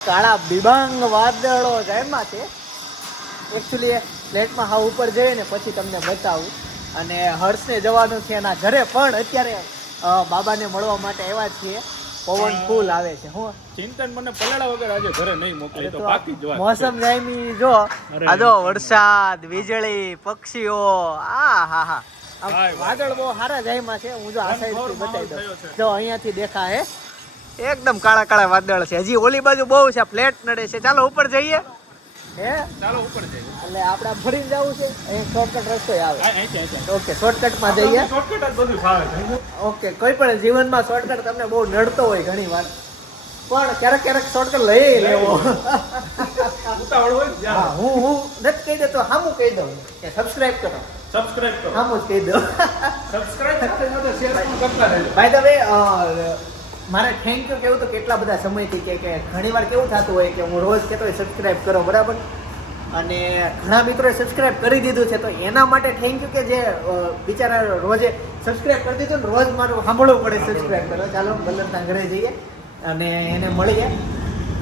કાળા બિબાંગ વાદળો જેમાં છે એકચ્યુઅલી ફ્લેટમાં હા ઉપર જઈએ ને પછી તમને બતાવું. અને હર્ષને જવાનું છે એના ઘરે, પણ અત્યારે બાબાને મળવા માટે આવ્યા છીએ. પવન ફૂલ આવે છે. હું ચિંતન મને પલાળા વગર આજે ઘરે નહીં મોકલી તો બાકી જ વાત. મોસમ જાયમી જો આ જો વરસાદ, વીજળી, પક્ષીઓ, આ હા હા વાદળ બહુ સારા જાયમાં છે. હું જો આ સાઈડ બતાવી દઉં, જો અહીંયાથી દેખાય એકદમ કાળા કાળા વાદળ છે. હજી ઓલી બાજુ બહુ છે, ફ્લેટ નડે છે. ચાલો ઉપર જઈએ. હે ચાલો ઉપર જઈએ. એટલે આપણે ફરીને જવું છે. અહીં શોર્ટકટ રસ્તો આવે. ઓકે, શોર્ટકટમાં જઈએ. શોર્ટકટ જ બધું ફાવે છે. ઓકે, કોઈ પણ જીવનમાં શોર્ટકટ તમને બહુ નડતો હોય ઘણી વાર, પણ ક્યારેક ક્યારેક શોર્ટકટ લઈ લેવો. ઉતાવળ હોય ને હા, હું નથી કહી દેતો, હામું કહી દઉં કે સબસ્ક્રાઇબ કરો. સબસ્ક્રાઇબ કરો. હામું જ કહી દઉં. સબસ્ક્રાઇબ સાથે શેર પણ કરતા રહેજો. બાય ધ વે, મારે થેન્ક યુ કેવું તો કેટલા બધા સમયથી કે ઘણી વાર કેવું થતું હોય કે હું રોજ કહેતો હોય સબસ્ક્રાઇબ કરો, બરાબર, અને ઘણા મિત્રોએ સબસ્ક્રાઇબ કરી દીધું છે. તો એના માટે થેન્ક યુ કે જે બિચારા રોજે સબસ્ક્રાઇબ કરી દીધું ને, રોજ મારું સાંભળવું પડે સબસ્ક્રાઇબ કરો. ચાલો બલ્લરના ઘરે જઈએ અને એને મળીએ.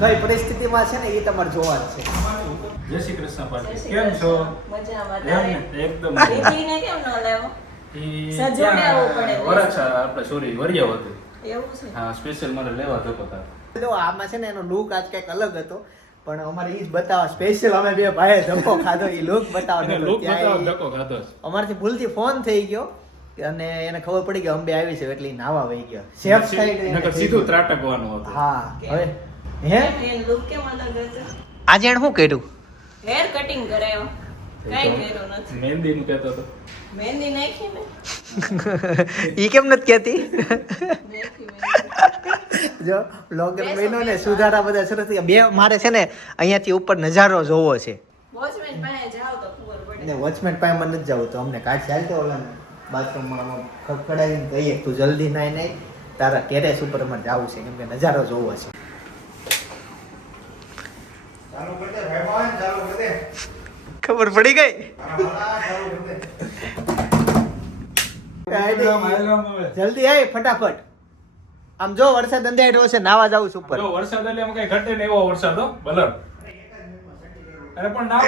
કઈ પરિસ્થિતિમાં છે ને એ તમારે જોવા જ છે. જય શ્રી કૃષ્ણ પાટી, કેમ છો? મજામાં. એકદમ. દીદીને કેમ ન લાવ્યો? સજોડે આવવું પડે. વરાછા આપણે સોરી વરિયાવ હતું. એવું છે. હા, સ્પેશિયલ મારે લેવા જતો હતા. તો આમાં છે ને એનો લુક આજ કંઈક અલગ હતો, પણ અમારે ઈ જ બતાવવા સ્પેશિયલ અમે બે ભાઈએ ધક્કો ખાધો. એ લુક બતાવવાનો હતો. લુક બતાવવા ત્યાં ધક્કો ખાધો છે. અમારથી ભૂલથી ફોન થઈ ગયો અને એને ખબર પડી કે અંબે આવી છે, એટલે ઈ નાવા વહી ગયો. સેફ સાઈડ નકર સીધું ત્રાટકવાનું હતું. હા. હવે હે એ લુક કેમ અલગ હતો? આજે એને શું કર્યું? હેર કટિંગ કરાયો. કાઈ કર્યું નથી. મહેંદીનું કહેતો હતો. મહેંદી નાખી ને? ઈ કેમ નથી કહેતી? નાખી મહેંદી. જો બ્લોગર બન્યો ને, સુધારા બધા સરસ થઈ ગયા. બે મારે છે ને અહીંયાથી ઉપર નજારો જોવો છે. વોચમેન પાસે જાવ તો ખબર પડે. ને વોચમેન પાસે મને નથી જવું, તો અમને કાઢ ચાલતો ઓલા બાથરૂમમાં ખડખડાવીને કહીએ તું જલ્દી નાઈ નહીં, તારા ટેરેસ ઉપર અમારે જવું છે, કેમ કે નજારો જોવો છે. ખબર પડી ગઈ? જલ્દી આય ફટાફટ. આમ જો વરસાદ અંધાઈ રહ્યો છે, નાવા જાવું છું ઉપર. જો વરસાદ એટલે એમ કઈ ઘટે ને એવો વરસાદ હો બલર. અરે પણ નાવ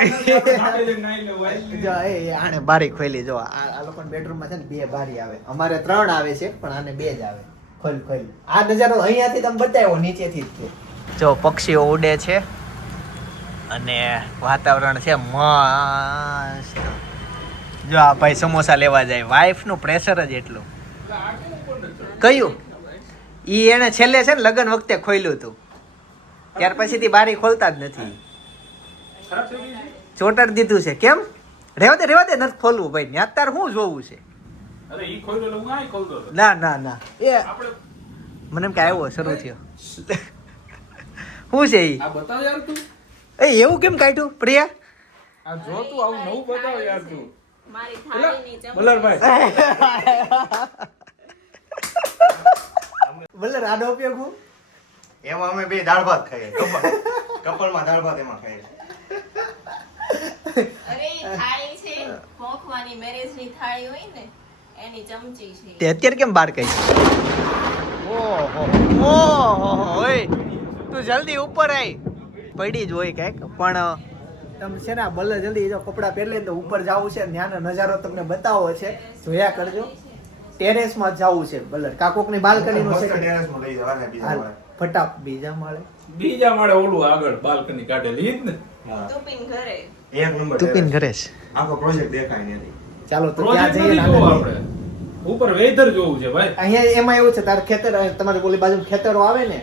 નાટે જઈને નાઈ લેવું. જો એ આને બારી ખોલી. જો આ લોકો બેડરૂમમાં છે ને 2 બારી આવે, અમારે 3 આવે છે, પણ આને 2 જ આવે. ખોલ. આ નજારો અહીંયાથી તમે બતાવ્યો, નીચેથી જ છે. જો પક્ષીઓ ઉડે છે અને વાતાવરણ છે મસ્ત. જો આ ભાઈ સમોસા લેવા જાય. વાઈફ નું પ્રેશર જ એટલું. કયું? ઈ એને છેલ્લે છે ને લગ્ન વખતે ખોલ્યું હતું, ત્યાર પછીથી બારી ખોલતા જ નથી. ચોટાડી દીધું છે. કેમ? રેવા દે નથી ખોલવું ભાઈ. ને અત્યારે શું જોવું છે? અરે ઈ ખોઈ લો, હું આય ખોલ દો. ના એ આપણે મને એમ કે આવ્યો શરૂ થયો. શું છે ઈ? આ બતાવ યાર તું. એ એવું કેમ કાઢ્યું પ્રિયા? આ જો તું આવું નવું બતાવ યાર તું. મારી થાળીની ચમચી. બલરભાઈ બોલે આનો ઉપયોગ હું એમાં અમે બે દાળ ભાત ખાઈએ. કપલમાં દાળ ભાત એમાં ખાઈએ. અરે ઈ થાળી છે મોખવાની મેરેજની થાળી હોય ને એની ચમચી છે. તે અત્યારે કેમ બહાર કહી? ઓહો ઓય તું જલ્દી ઉપર આય. પડી જ હોય કઈક, પણ તમે છે ને ભલે જલ્દી જો કપડાં પહેરી લે તો ઉપર જવું છે, ત્યાંનો નજારો તમને બતાવો છે, જોયા કરજો. ટેરેસમાં જવું છે બલર, કાકોકની બાલ્કનીનું છે. ટેરેસમાં લઈ જવાના બીજા વાળા. ફટાફ બીજા માળે ઓલું આગળ બાલ્કની કાઢેલી ઈ જ ને. હા. તુપિન ઘરે. એક નંબર તુપિન terrace. ઘરે છે. આખો પ્રોજેક્ટ દેખાય નથી. ચાલો તો ત્યાં પ્રોજેક્ટ જઈએ. નથી જોવું આપણે. ઉપર વેધર જોવું છે ભાઈ. અહીંયા એમાં એવું છે, તારે ખેતર તમારી ઓલી બાજુ ખેતરો આવે ને,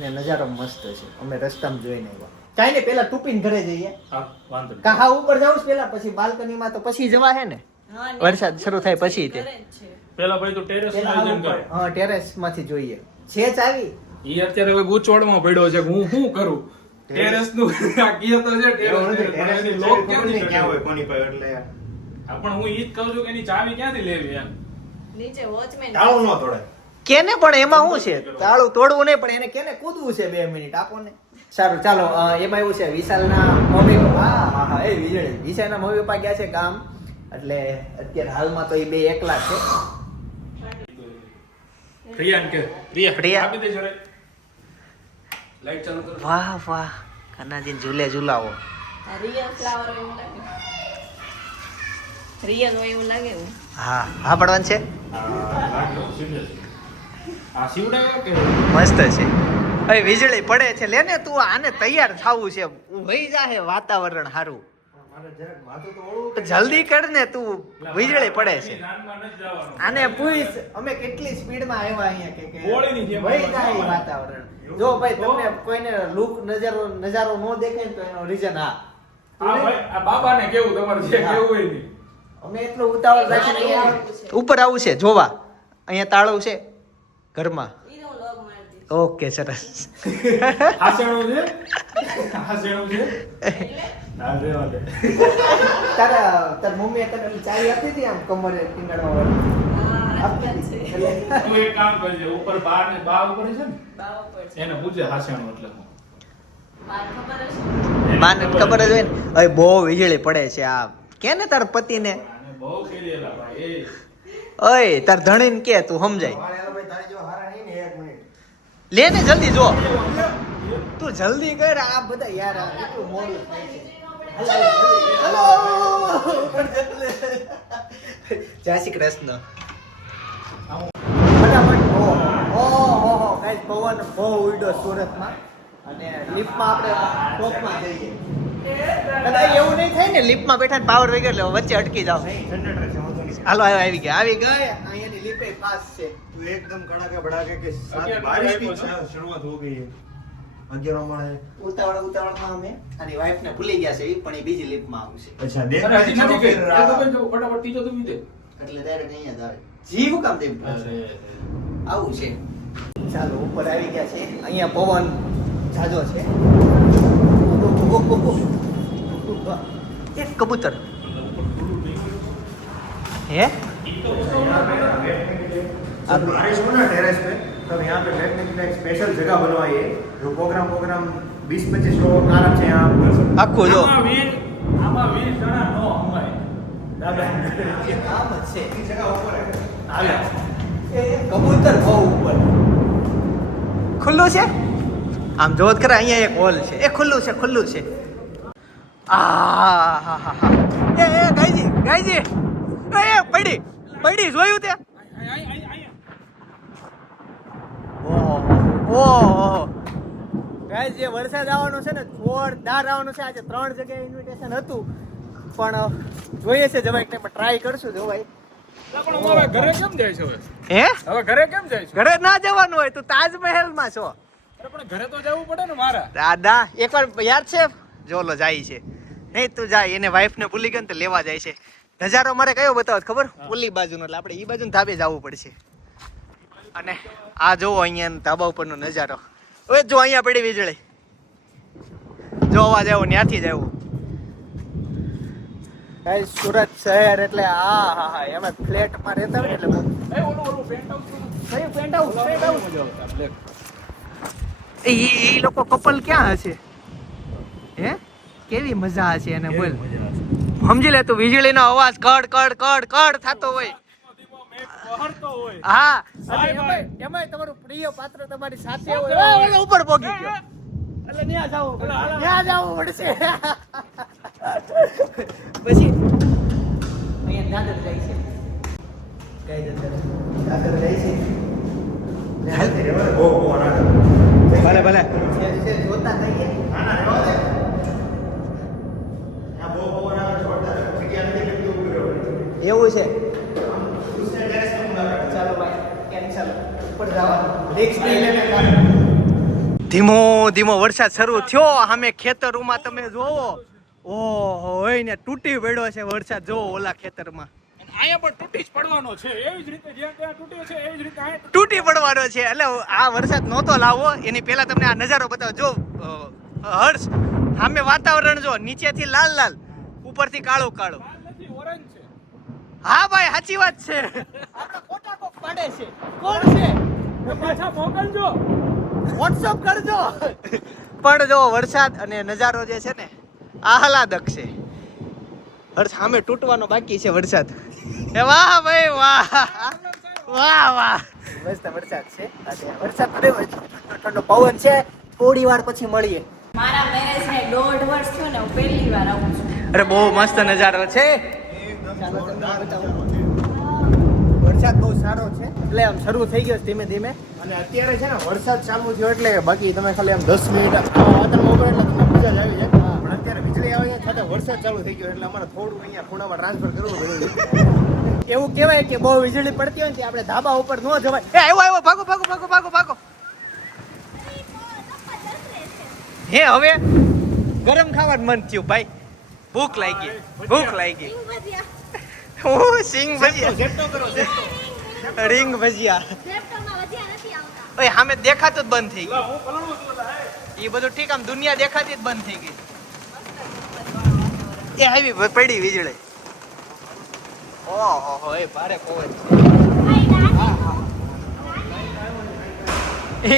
ને નજારો મસ્ત છે. અમે રસ્તામાં જોઈને આવ્યા. કાંઈ નહીં, પેલા ટુપીન ઘરે જઈએ. હા, વાંધો નહીં. કાહા ઉપર જાવ પેલા, પછી બાલ્કનીમાં તો પછી જવા હે ને, હા, વરસાદ શરૂ થાય પછી તે. ઘરે જ છે. પેલા ભાઈ તો ટેરેસ પેલા નું આ આયોજન ઉપર, કર. હા ટેરેસ માંથી જોઈએ. છે ચાવી? ઈ અત્યારે હવે ગૂંચવણમાં પડ્યો છે કે હું શું કરું. ટેરેસ નું આ કીએ તો છે એવું નથી, ટેરેસ terrace ની લોક ખબર નહીં ક્યાંથી ક્યાં હોય હોય. કોની પાસે એટલે પણ હું ઈ જ કહું છું કે એની ચાવી ક્યાંથી લેવી એમ. નીચે વોચમેન. તાળું ન તોડાય. કેને પણ એમાં શું છે, તાળું તોડવું નહીં, પણ એને કેને કૂદવું છે 2 મિનિટ આપો ને. સારું ચાલો, એમાં એવું છે વિશાલના મમ્મી પપ્પા, હા એ વીજળી, વિશાલના મમ્મી પપ્પા ગયા છે ગામ, એટલે અત્યારે હાલમાં તો એ 2 એકલા છે. પ્રિયા કે પ્રિયા. આપી દેજો રે. લાઈટ ચાલુ કરો. વાહ વાહ કનાજી ઝૂલે ઝૂલાવો. આ રિયલ ફ્લાવર હોય એવું લાગે રિયલ હોય એવું લાગે ને. હા હા પડવાનું છે આ શિવડાયો કે મસ્ત છે. હવે વીજળી પડે છે લે ને તું આને તૈયાર થવું છે વહી જાહે વાતાવરણ સારું મારે જરાક માથું તો ઓળું જલ્દી કર ને તું વીજળી પડે છે જાનમાં નથી જવાનું. આને પૂછ અમે કેટલી સ્પીડમાં આવ્યા અહીંયા કે ગોળીની જેમ વહી જાય વાતાવરણ. જો ભાઈ તમને કોઈને લુક નજારો ન દેખાય ને તો એનો રીઝન આ ભાઈ આ બાબાને કેવું તમારે જે હા. કેવું હોય નહીં. અમે એટલું ઉતાવળ રાખીને ઉપર આવું છે જોવા અહીંયા તાળું છે ઘરમાં. ઈ હું લોગ મારી દઈશ. ઓકે સરસ. હાસેણું છે હાસેણું છે એટલે હા રેવા દે. તાર મમ્મીએ તને ઓલી ચાવી આપી હતી આમ કમરે ટીંગાડવા વાળી? હા આજ છે તું એક કામ કરજે ઉપર બાર ને બા ઉપર છે ને બાવ પર છે એને પૂછે હાસેણું એટલે શું. બાર ખબર હશે માને ખબર જ હોય ને હવે બહુ વીજળી પડે છે આ કે ને તાર પતિને આને બહુ કેરેલા ભાઈ એ ઓય તાર ધણીને કે તું સમજાય ભાઈ તારી જો હારા નહીં ને 1 મિનિટ લે ને જલ્દી જો તું જલ્દી કર આ બધા યાર આ કેટલું મોડું થાય છે. હલો જય શ્રી કૃષ્ણ. ફટાફટ ઓહો ગાઈસ પવન બહુ ઉડ્યો સુરતમાં અને લિફ્ટમાં આપણે ટોપમાં જઈએ. કદાચ એવું નહીં થાય ને લિફ્ટમાં બેઠા પાવર વગર એટલે વચ્ચે અટકી જાવ. જનરેટર છે વાંધો નહીં. હાલો આવી ગયા અહીંયાની લિફ્ટ ફાસ્ટ છે. तो एकदम कड़ाके बढ़ाके के साथ 11 बारिश की बजे शुरुआत हो गई है 11 મળે ઉતાવળમાં અમે આની વાઈફ ને ભૂલી ગયા છે ઈ પણ એ બીજી લિફ્ટમાં આવશે अच्छा અરે देखना હજી चलो નથી ગઈ. फिर એ તો ભાઈ જો ફટાફટ ત્રીજો તો વીદે. એટલે ડાયરેક્ટ અહીંયા જ આવે. જીવ કામ દેવ આવું છે. ચાલો ઉપર આવી ગયા છે. અહીંયા પવન જાજો છે. એક કબૂતર હે अब बारिश हो ना टेरेस पे तब यहाँ पे बैठने के लिए एक स्पेशल जगह बनवाई है जो प्रोग्राम 20-25 लोगों का आराम से यहाँ कर सकते આખું જો આમાં 20 જણા નો હમાય. દાદા આમ જ છે. हैं। जगह ऊपर है હાલે. એ કબૂતર બહુ ઉપર ખુલ્લું છે આમ જોત ખરા અહીંયા એક હોલ છે એ ખુલ્લું છે આ હા હા હા એ ગાયજી એ પડી જોયું તે ઓહો ગાઈસ જે વરસાદ આવવાનો છે ને જોરદાર આવવાનો છે. આજે 3 જગ્યાએ ઇન્વિટેશન હતું પણ જોઈએ છે જવાય કે ટ્રાય કરશું જવાય. પણ અમારા ઘરે કેમ જાય છે હવે? હે હવે ઘરે કેમ જાય છે? ઘરે ના જવાનું હોય તું તાજમહેલ માં છો અરે પણ ઘરે તો જવું પડે ને મારા. દાદા એકવાર યાદ છે જોલો જાય છે નહીં તું જાય એને વાઈફ ને ભૂલી ગયો ને તો લેવા જાય છે. નજારો મારે કયો બતાવો ખબર ઓલી બાજુનો એટલે આપણે ઈ બાજુ ધાબે જવું પડશે. અને આ જોવો અહીંયા ધાબા ઉપરનો નજારો. ઓય જો અહીંયા પડી વીજળી જો અવાજ આવ્યો ત્યાંથી જ આવ્યો. ગાઈસ સુરત શહેર એટલે હા એમાં ફ્લેટમાં રહેતા હોય એટલે એ ઓલું પેન્ટ હાઉસ કયું પેન્ટ હાઉસ મજા આવતા બ્લેક. એ લોકો કપલ ક્યાં હશે હે કેવી મજા હશે એને બોલ સમજી લે તું વીજળીનો અવાજ કડ થતો હોય હા અને એમાંય તમારું પ્રિય પાત્ર તમારી સાથે હોય ઓલો ઉપર પહોંચી ગયો એટલે ત્યાં જાવું પડશે પછી અહીંયા દાદર જાય છે કઈ દાદર જાય છે ભલે જોતા થઈએ એવું છે ચાલો ભાઈ કેન્સલ ઉપર જવાનું રિસ્ક નહીં લેને. ધીમો વરસાદ શરૂ થયો સામે ખેતરોમાં તમે જોવો ઓહો હોય ને તૂટી પડ્યો છે વરસાદ જોવો ઓલા ખેતરમાં અહીંયા પણ તૂટી જ પડવાનો છે. એવી જ રીતે જ્યાં ત્યાં તૂટ્યો છે એવી જ રીતે અહીંયા તૂટી પડવાનો છે. એટલે આ વરસાદ નહોતો લાવવો એની પહેલા તમને આ નજારો બતાવો જો હર્ષ સામે વાતાવરણ જો નીચેથી લાલ ઉપરથી કાળું નથી ઓરેન્જ છે. હા ભાઈ સાચી વાત છે. આપણે ખોટા કોક પાડે છે કોણ છે એ પાછા મોકલજો. વોટ્સઅપ કરજો. પણ જો વરસાદ અને નજારો જે છે ને આહલાદક છે. હર્ષ સામે તૂટવાનો બાકી છે વરસાદ. એ વાહ ભાઈ વાહ મસ્ત વરસાદ છે. વરસાદ પડ્યો ઠંડો પવન છે થોડી વાર પછી મળીએ. મારા મેરેજ ને 1.5 વર્ષ થયું ને હું પહેલી વાર આવું છું. અરે બહુ મસ્ત નજારો છે. વરસાદ બહુ સારો છે એટલે આમ શરૂ થઈ ગયો છે ધીમે ધીમે. અને અત્યારે છે ને વરસાદ ચાલુ થયો એટલે બાકી તમે ખાલી આમ 10 મિનિટ વાતાવરણ ઉપર એટલે તમને મજા જ આવી જાય. પણ અત્યારે વીજળી આવે છે છતાં વરસાદ ચાલુ થઈ ગયો એટલે અમારે થોડું અહીંયા ખૂણામાં ટ્રાન્સફર કરવું પડ્યું. એવું કહેવાય કે બહુ વીજળી પડતી હોય ને આપણે ધાબા ઉપર ન જવાય. એ આવ્યો ભાગો ભાગો ભાગો ભાગો ભાગો. હે હવે ગરમ ખાવાનું મન થયું ભાઈ. ભૂખ લાગી ભૂખ લાગી. ઓ સિંગ ભજીયા ઝેપ્ટો કરો ઝેપ્ટો. રીંગ ભજીયા. ઓય સામે દેખાતું જ બંધ થઈ ગયું. એ બધું ઠીક આમ દુનિયા દેખાતી જ બંધ થઈ ગઈ. એ આવી પડી વીજળી. ઓહો એ ભારે પવન છે.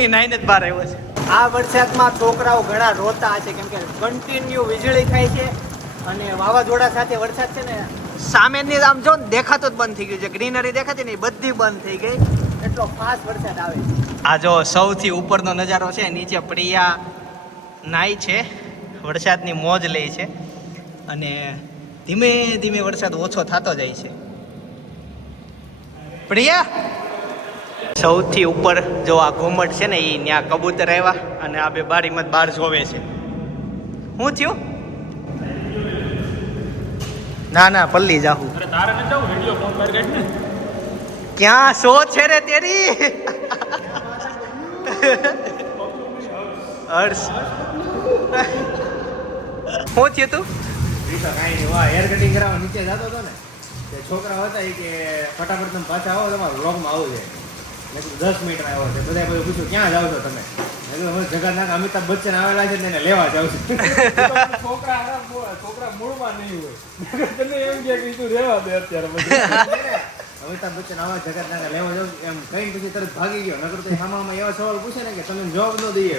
એ નાઈને જ બહાર આવ્યો છે. આ વરસાદમાં છોકરાઓ ઘણા રોતા હશે કેમ કે કન્ટિન્યુ વીજળી થાય છે અને વાવાઝોડા સાથે વરસાદ છે ને સામેની આમ જો ને દેખાતો જ બંધ થઈ ગયું છે. ગ્રીનરી દેખાતી ને એ બધી બંધ થઈ ગઈ. એટલો ફાસ્ટ વરસાદ આવે છે. આ જો સૌથી ઉપરનો નજારો છે. નીચે પ્રિયા નાઈ છે, વરસાદની મોજ લે છે અને ધીમે ધીમે વરસાદ ઓછો થતો જાય છે. પ્રિયા સૌથી ઉપર જો આ ઘુમ્મટ છે ને એ ત્યાં કબૂતર આવ્યા અને આ બે બારીમાં બહાર જોવે છે. શું થયું? ના ના પલ્લી જાહું. અરે તારે ન જાવ વિડિયો ફોન પર કાઢ ને. ક્યાં શો છે રે તેરી? હર્ષ શું થયું તું? કાંઈ નહીં વાહ હેર કટિંગ કરાવવા નીચે જતો હતો ને તે છોકરા હતા એ કે ફટાફટ તમે પાછા આવો તમારા વ્લોગમાં આવું છે. મેં કીધું 10 મિનિટમાં આવ્યો છે. બધાએ બધું પૂછ્યું ક્યાં જાવ છો તમે? મેં કીધું હવે જગન્નાથ અમિતાભ બચ્ચન આવેલા છે ને એને લેવા જાવ છું. છોકરા મૂળમાં નહીં હોય. તને એમ કે તું રહેવા દે અત્યારે બધું. અમિતાભ બચ્ચન આવા જગન્નાથને લેવા જાવ એમ કહીને પછી તરત ભાગી ગયો. નકર તો સામામાં એવા સવાલ પૂછે ને કે તમે જવાબ ન દઈએ.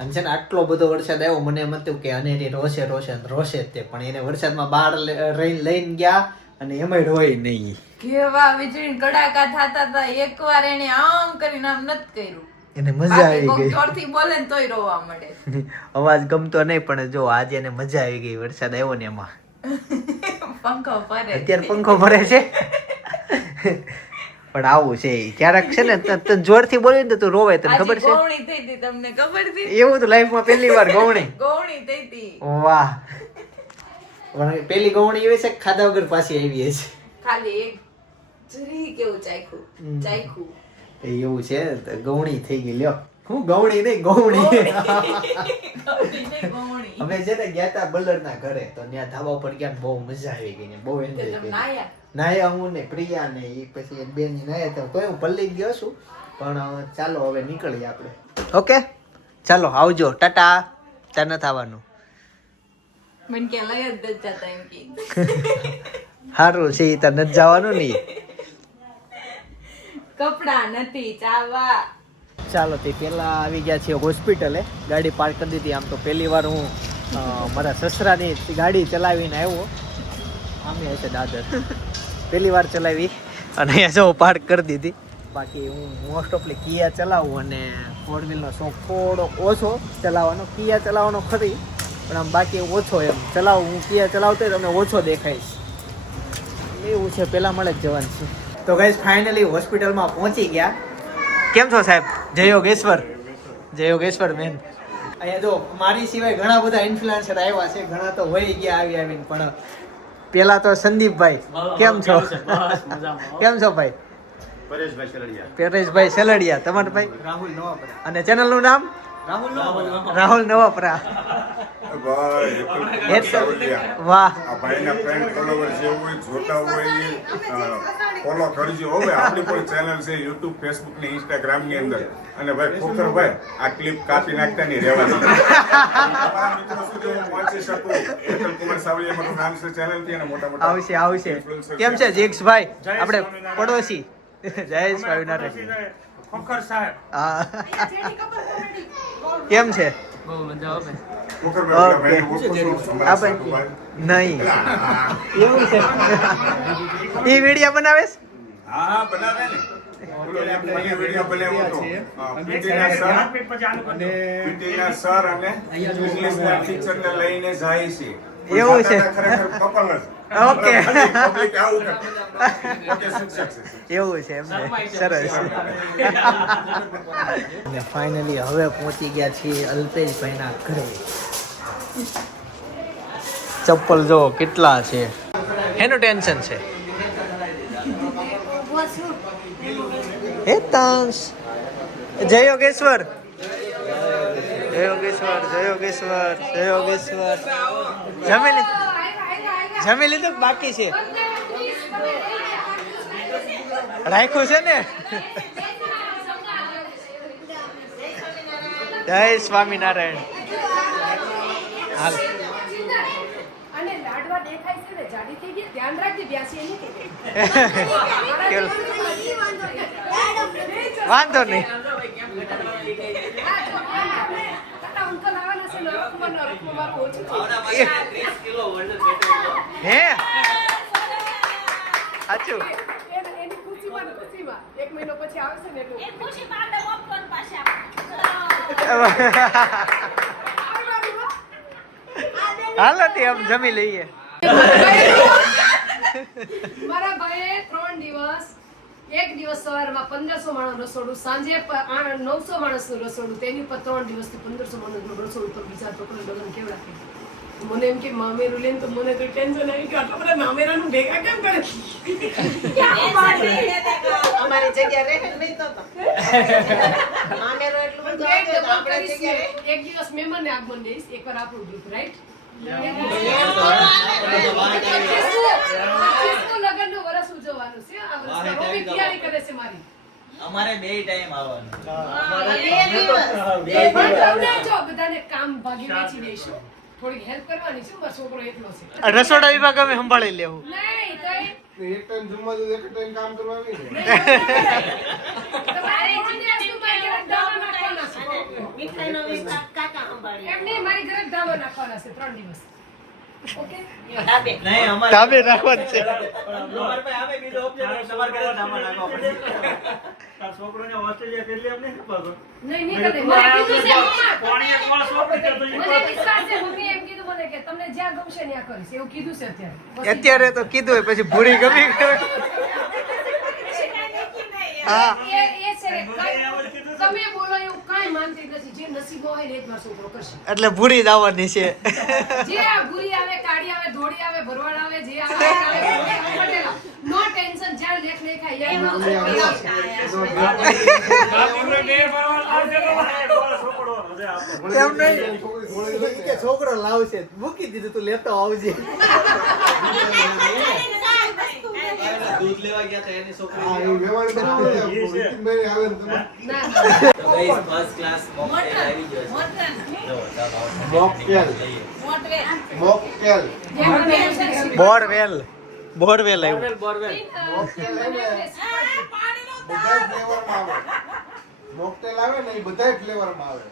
આમ છે ને આટલો બધો વરસાદ આવ્યો મને એમ હતું કે અનેરી રોશે રોશે ને રોશે જ તે પણ એને વરસાદમાં બહાર લઈને ગયા અને એમાંય રોય નહીં. કેવા વીજળી કડાકા થતા હતા એકવાર એને આમ કરીને આમ નથી કર્યું. એને મજા આવી બાકી ગઈ. કોક જોરથી બોલે ને તોય રોવા મળે. અવાજ ગમતો નહીં પણ જો આજે એને મજા આવી ગઈ વરસાદ આવ્યો ને એમાં. પંખો ફરે. અત્યારે પંખો ભરે છે પણ આવું છે ક્યારેક છે ને તને જોરથી બોલી ને તું રોવે તને ખબર છે? ગૌણી થઈ હતી તમને ખબર હતી? એવું તો લાઈફમાં પહેલી વાર ગૌણી. ગૌણી થઈ હતી. વાહ પણ પેલી ગૌણી એવી છે કે ખાધા વગર પાછી આવી છે. ખાલી એક જરી કેવું ચાખ્યું. એવું છે તો ગૌણી થઈ ગઈ. લ્યો હું ગૌણી નહીં ગૌણી. ગૌણી. અમે છે ને ગયા તા બલરના ઘરે તો ત્યાં ધાબા ઉપર ગયા ને બહુ મજા આવી ગઈ ને બહુ એન્જોય કરી. નાયા હું ને પ્રિયા ને એ પછી બેન નાયા તો કોઈ હું પલ્લી ગયો છું પણ ચાલો હવે નીકળીએ આપણે. ઓકે ચાલો આવજો ટાટા. ચા નથી આવવાનું. મને કે લઈ જ જતા એમ કે સારું છે એ તો નથી જવાનું નહીં. કપડા નથી ચાવા. ચાલો તે પહેલા આવી ગયા છીએ હોસ્પિટલે. ગાડી પાર્ક કરી દીધી. આમ તો પહેલી વાર હું મારા સસરાની ગાડી ચલાવીને આવ્યો. આમે હશે દાદર. પહેલી વાર ચલાવી અને અહીંયા જો પાર્ક કરી દીધી. બાકી હું મોસ્ટ ઓફલી કિયા ચલાવું અને 4 વ્હીલનો શોખ થોડો ઓછો ચલાવવાનો. કિયા ચલાવવાનો ખરી પણ આમ બાકી ઓછો એમ ચલાવું. હું કિયા ચલાવતો તમને ઓછો દેખાઈશ એવું છે. પહેલાં મળે જ જવાનું છે. તો ગાઈસ ફાઇનલી હોસ્પિટલમાં પહોંચી ગયા. કેમ છો સાહેબ? જય યોગેશ્વર. જય યોગેશ્વર બેન. અહીંયા જો મારી સિવાય ઘણા બધા ઇન્ફ્લુએન્સર આવ્યા છે. ઘણા તો વહી ગયા આવીને પણ પેલા તો સંદીપભાઈ કેમ છો? કેમ છો ભાઈ? પરેશભાઈ સેલડિયા. તમારો ભાઈ? રાહુલ નવાપરા. અને ચેનલ નું નામ? રાહુલ નવાપરા. વાહ ભાઈના ફ્રેન્ડ ફોલોવર જે હોય જોતા હોય ફોલો કરજો. હવે આપણી પણ ચેનલ છે યુટ્યુબ, ફેસબુક ને ઇન્સ્ટાગ્રામ ની અંદર. અને ભાઈ ખોખરભાઈ આ ક્લિપ કાપી નાખતા નહીં રહેવાની. તમારા મિત્રો સુધી હું પહોંચી શકું. એકલ કુમાર સાવલિયા મારું નામ છે ચેનલ થી અને મોટા મોટા આવશે આવશે. કેમ છે જીક્ષભાઈ આપણે પડોશી? જય સ્વામિનારાયણ. ખોખર સાહેબ. હા કેમ છે? બહુ મજા આવે. નહીં એવું છે. એ વિડીયો બનાવે? હા બનાવે ને. ફની વિડીયો બનાવ્યો હતો પીટીના સર અને ઇંગ્લિશના ટીચરને લઈને જાય છે એવું છે? ખરેખર કપલ જ ઓકે. પબ્લિક આવું કરે. ઓકે, success છે. એવું છે એમને સરસ. અને ફાઇનલી હવે પહોંચી ગયા છીએ અલ્પેશભાઈના ઘરે. ચપ્પલ જો કેટલા છે, એનું ટેન્શન છે. હે તાંસ જય યોગેશ્વર, જય યોગેશ્વર, જય યોગેશ્વર, જય યોગેશ્વર. જમી લીધું કે બાકી છે? રાખ્યું છે ને? જય સ્વામિનારાયણ. હાલ અને લાડવા દેખાય છે ને જાડી થઈ ગઈ, ધ્યાન રાખજે બ્યાસી એની વાંધો નહીં. અંકલ આવવાના છે નરકમાં પહોંચી હે સાચું? એની ખુશીમાં એક મહિનો પછી આવશે ને એટલું હાલો તે આમ જમી લઈએ. મારા ભાઈએ 3 દિવસ, એક દિવસ સવારમાં 1500 માણસ રસોડું, સાંજે 900 માણસનું રસોડું, તેની ઉપર 3 દિવસથી 1500 માણસનું રસોડું. તો બીજા છોકરાને લગ્ન કેવડા થાય? મને એમ કે મામેરું લઈને તો મને તો ટેન્શન આવી કે આટલા બધા મામેરાનું ભેગા કેમ કરે? અમારી જગ્યા રહે નહીં તો મામેરો એટલું બધું આવે તો આપણે જગ્યા રહે. એક દિવસ મહેમાનને આગમન દઈશ, એકવાર આપણું ગ્રુપ, રાઈટ? લગ્નનું વરસ ઉજવવાનું છે. આ વર્ષે રોબી તૈયારી કરે છે મારી. અમારે 2 ટાઈમ આવવાનું. પણ તમને જો બધાને કામ ભાગી વેચી દઈશું, થોડીક હેલ્પ કરવાની છે. મારો છોકરો એકલો છે. રસોડા વિભાગ અમે સંભાળી લેવું. નહીં તો એક ટાઈમ જમવા દો, એક ટાઈમ કામ કરવા આવી ને. તમારે ઇન્જિનિયર મારી ઘરે ડાળો નાખવાના છે. મીઠાઈનો વિસ્તાર કાકા સંભાળી. એમ નહીં, મારી ઘરે ડાળો નાખવાના છે 3 દિવસ. ઓકે? ડાબે. નહીં અમારે ધાબે રાખવાનું છે. અમારે પાસે આવે બીજો ઓપ્શન તમારે ઘરે ધામા નાખવા પડે. છોકરોને ઓસ્ટ્રેલિયા કેટલી એમ નહીં ખબર. નહીં નહીં કરે. મને કીધું છે મમ્મા, મને વિશ્વાસ છે. મમ્મી એમ કીધું મને કે તમને જ્યાં ગમશે ત્યાં કરીશ, એવું કીધું છે અત્યારે. અત્યારે તો કીધું હોય પછી ભૂરી ગમી ગઈ. હા એ છે ને, તમે બોલો એવું કાંઈ માનતી નથી. જે નસીબમાં હોય ને એ જ મારો છોકરો કરશે. એટલે ભૂરી જ આવવાની છે. જે આ ભૂરી આવે, કાળી આવે, ધોળી આવે, ભરવાડ આવે, જે આવે પટેલા. નો ટેન્શન, જ્યાં લેખ લેખાય ત્યાં મારો છોકરો આવશે. એમ નહીં કે છોકરો લાવશે, મૂકી દીધું તું લેતો આવજે. દૂધ લેવા ગયા હતા એની છોકરી. હા, એવું વ્યવહાર બનાવો ને, નીતિનભાઈ આવે ને તમે. ના, તો guys, first class મોકટેલ આવી ગયો છે. જો, મોકટેલ. મોકટેલ. જેમ ટેન્શન છે. બોરવેલ બોરવેલ આવ્યું. મોકટેલ આવે ને, બધા ફ્લેવરમાં આવે. મોકટેલ આવે ને એ બધા ફ્લેવરમાં આવે.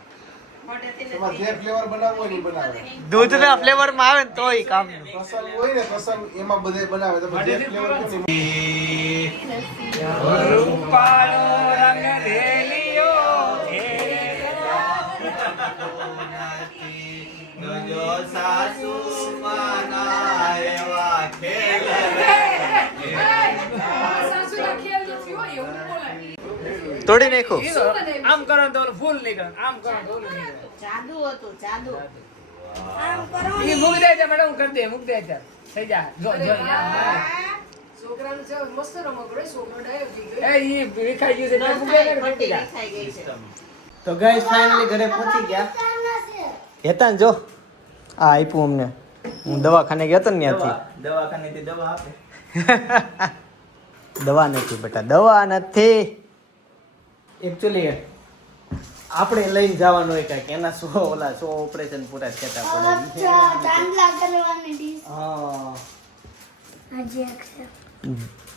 તમારે જે ફ્લેવર બનાવવો હોય ને એ બનાવે. દૂધના ફ્લેવરમાં આવે ને તોય કામનું. કસમ હોય ને, કસમ એમાં બધે બનાવે. તમે જે ફ્લેવર કહો ને જો સાસુ માના એવા ખેલ સાસુના ખેલ નથી હોય, એવું નહીં બોલાય. તોડી નાખ્યું. શું બનાવ્યું? આમ કરો તો ઓલું ફૂલ નીકળે, આમ કરો તો ઓલું નીકળે. જાદુ હતું જાદુ. ઈ મૂક દે છે મેડમ, કરી દે, મૂક દે છે. થઈ જા. જો જો. છોકરાનું છે મસ્ત રમકડો, છોકરો ડાયો થઈ ગયો. એ ઈ વિખાઈ ગયું છે એટલે મૂક દે ને, મૂકી જા. થઈ ગઈ છે. તો ગાઈસ ફાઇનલી ઘરે પહોંચી ગયા. હેતાન જો આ આપ્યું અમને. હું દવાખાને ગયો તો ને ત્યાંથી. દવાખાનેથી દવા આપે. દવા નથી બેટા, દવા નથી. એકચ્યુઅલી આપણે લઈને જવાનું હોય કાંઈક, એના ઓલા ઓપરેશન પૂરા થતા પડે. હા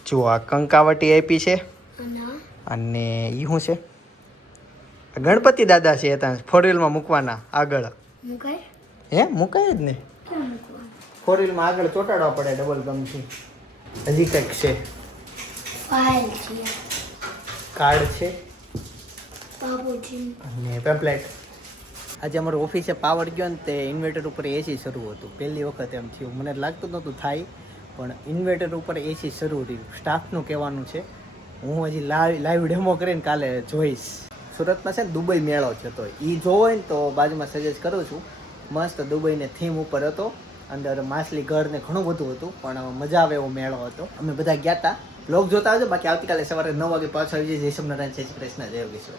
જો આ કંકાવટી આપી છે અને ઈ શું છે? ગણપતિ દાદા છે ત્યાં 4 વ્હીલમાં મૂકવાના આગળ. હે મુકાય જ ને, 4 વ્હીલમાં આગળ ચોટાડવા પડે ડબલ ગમથી. હજી કંઈક છે. કાર્ડ છે અને પેમ્પલેટ. આજે અમારો ઓફિસે પાવર ગયો ને તે ઇન્વર્ટર ઉપર એસી શરૂ હતું. પહેલી વખત એમ થયું, મને લાગતું નહોતું થાય, પણ ઇન્વર્ટર ઉપર એસી શરૂ રહ્યું. સ્ટાફનું કહેવાનું છે, હું હજી લાઈવ ડેમો કરીને કાલે જોઈશ. સુરતમાં છે ને દુબઈ મેળો થતો, એ જોવો હોય ને તો બાજુમાં સજેસ્ટ કરું છું. મસ્ત દુબઈને થીમ ઉપર હતો, અંદર માછલી ઘર ને ઘણું બધું હતું, પણ મજા આવે એવો મેળો હતો. અમે બધા ગયા હતા. બ્લોગ જોતા આવજો. બાકી આવતીકાલે સવારે 9 વાગે પાછો આવી જઈએ. જય સોમનારાયણ, જય શ્રી કૃષ્ણ, જય યોગેશ્વર.